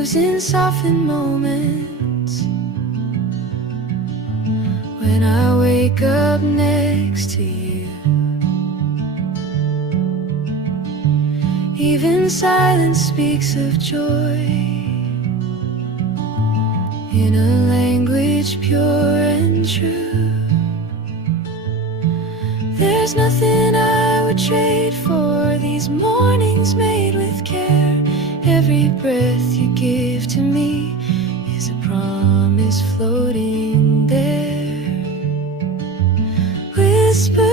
moves in softened moments. When I wake up next to you, even silence speaks of joy, in a language pure and true. There's nothing I would trade for these mornings made with care. Every breath you give to me is a promise floating there. Whisper